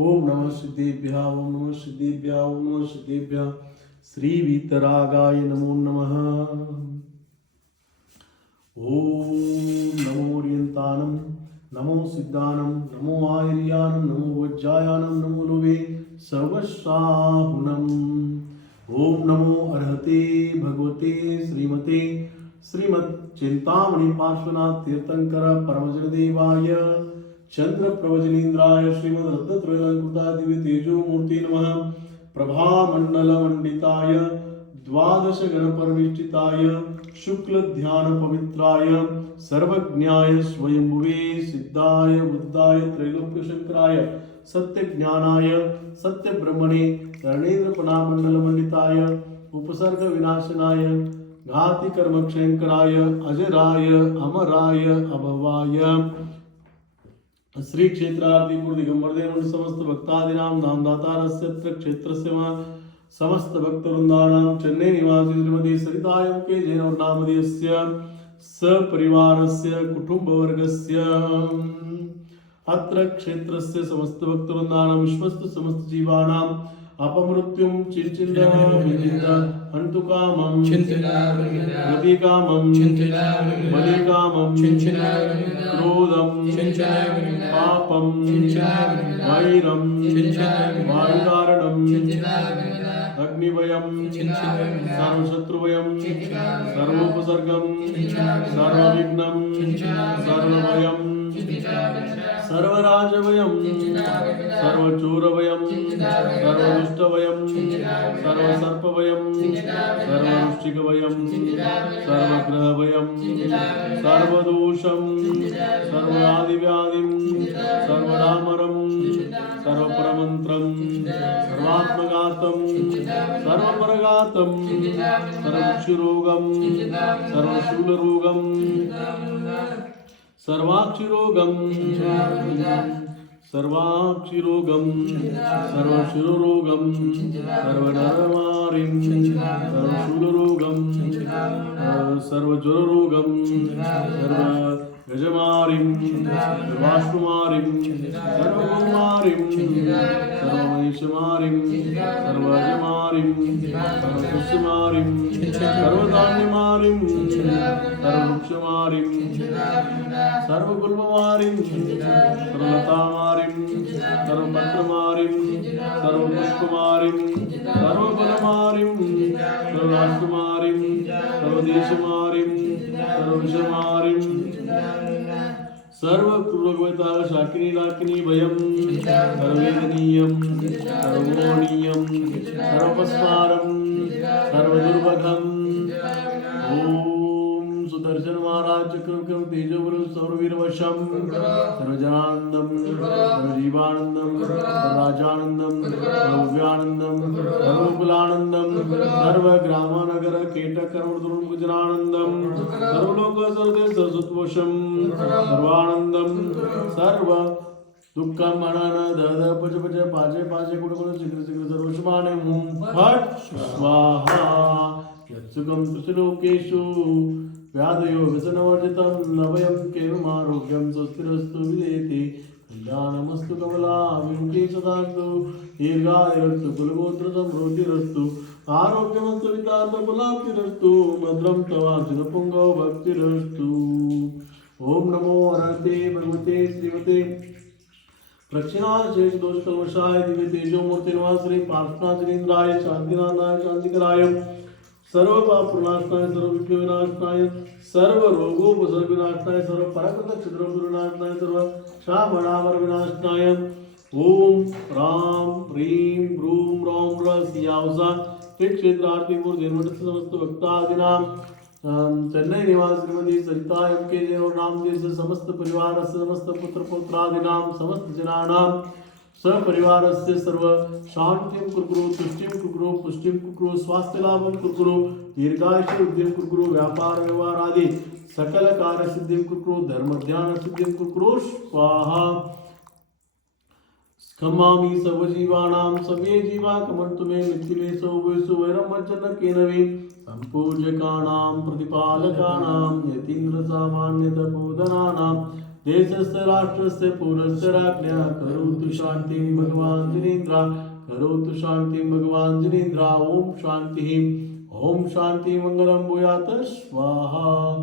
ओम नमः सिद्धेभ्यः ओम नमः सिद्धेभ्यः ओम नमः सिद्धेभ्यः श्री वीतरागाय नमो नमः। ओम नमो ओरियंतानम नमो सिद्धानम नमो आयर्यानम नमो वज्रायानम नमो लोभे सर्वशाहुनम। ओम नमो अर्हते भगवते श्रीमते श्रीमत् चिंतामणि पार्श्वनाथ तीर्थंकर परमजनदेवाय चंद्र प्रवजनेन्द्राय श्रीमद रत्नत्रयालंकृता दिव्य तेजो मूर्ति नमः। प्रभामंडल मंडिताय द्वादश गण परविष्टिताय शुक्ल ध्यान पवित्राय सर्वज्ञाय स्वयंभुवे सिद्धाय बुद्धाय त्रैलोक्य शंकराय सत्य ज्ञानाय सत्य ब्रह्मणे कर्णेन्द्र पनामंडल मंडिताय उपसर्ग विनाशनाय घाति कर्म क्षयंकराय अजराय अमराय अभवाय श्री क्षेत्रार्थिपुर दिगंबर देव समस्त भक्तादीनां नामदातारस्य क्षेत्रस्य समस्त भक्तवृन्दानां चेन्नई निवासी श्रीमती सरितायं के जैन और नामधेयस्य सपरिवारस्य कुटुंबवर्गस्य अत्र क्षेत्रस्य समस्त भक्तवृन्दानां विश्वस्त समस्त जीवानां अपमृत्युं चिंचिन्दः विदिता हन्तुकामं गतिकामं बलिकामं क्रोधं पापं वैरं वायुकारणं अग्निभयं सर्वशत्रुभयं सर्वोपसर्गं सर्वविघ्नं सर्वभयं सर्वराजभयं सर्वचोरभयं सर्वदुष्टभयं सर्वसर्पभयं सर्ववृश्चिकभयं सर्वग्रहभयं सर्वदोषं सर्वादिव्याधिं सर्वडामरं सर्वपरमन्त्रं सर्वात्मघातं सर्वपरघातं सर्वक्षुरोगं सर्वशूलरोगं सर्वाक्षिरोगं सर्वाक्षिरोगं सर्वशिरोरोगं सर्वनरमारिं सर्वशूलरोगं सर्वज्वररोगं सर्वगजमारिं सर्वाश्रुमारिं सर्वकुमारिं सर्वमहिषमारिं सर्वजमारिं सर्वपुष्यमारिं सर्वधान्यमारिं सर्ववृक्षमारिं सर्वगुल्ममारिं सर्वलतामारिं सर्वपत्रमारिं सर्वपुष्पमारिं सर्वफलमारिं सर्वराष्ट्रमारिं सर्वदेशमारिं सर्वविषमारिं सर्वभगवता शाकिनी राकिनी भयं सर्ववेदनीयं सर्वमोहनीयं सर्वपस्मारं सर्वदुर्भगम्। ओम सुदर्शन महाराज चक्रवर्ती तेजोवरुण सर्ववीरवशं सर्वजनानंदं सर्वजीवानंदं सर्वराजानंदं सर्वव्यानंदं सर्वकुलानंदं सर्वग्रामनगर केटकर्मदुर्गं गुजरानंदं सर्वलोक सर्वदेव सरस्वतवशं सर्वानंदं सर्व दुःखं अनन दद पच पच पाचे पाचे कुडकुड शीघ्र शीघ्र सर्वशुभाने हुं फट स्वाहा यत्सुखं त्रिलोकेषु व्याधयो व्यसनवर्जितं नवयं केवमारोग्यं स्वस्तिरस्तु विदेति कल्याणमस्तु कमलाभिमुखे सदास्तु दीर्घायुरस्तु कुलगोत्र समृद्धिरस्तु आरोग्यमस्तु वितान्तकुलाप्तिरस्तु भद्रं तवार्जुनपुङ्गो भक्तिरस्तु। ओम नमो अर्हते भगवते श्रीमते प्रक्षिणाशेष दोष कल्मषाय दिव्य तेजो मूर्ति नमः। श्री पार्थनाथेन्द्राय शांतिनाथाय शांतिकराय सर्व पाप प्रणाशनाय सर्व विघ्न विनाशनाय सर्व रोगोपसर्ग विनाशनाय सर्व पराकृत क्षुद्र विनाशनाय सर्व शामणावर विनाशनाय ओम राम ह्रीं ब्रूं रौं रसियावसा क्षेत्रार्थिपुर जन्मठ समस्त भक्तादीनां चेन्नई निवास श्रीमती सरिता एम के जैन और नाम जैसे समस्त परिवार समस्त पुत्र पौत्रादीनां समस्त जनानां सपरिवारस्य सर्व शांतिं कुर्कुरु तुष्टिं कुर्कुरु पुष्टिं कुर्कुरु स्वास्थ्य लाभं कुर्कुरु दीर्घायुष्य वृद्धिं कुर्कुरु व्यापार व्यवहार आदि सकल कार्य सिद्धिं कुर्कुरु धर्म ध्यान सिद्धिं कुर्कुरु स्वाहा। खमामि सर्वजीवानां सवे जीवा कमन्तु मे नित्यमेषु वैषु वैरमज्जनकेनवे सम्पूज्यकानां प्रतिपालकानां यतीन्द्र सामान्यतपोधनानां देशस्य राष्ट्रस्य पौरस्य राज्ञा करोतु शान्तिं भगवान् जिनेन्द्र करोतु शान्तिं भगवान् जिनेन्द्र। ओम शांति मंगलम भूयात् स्वाहा।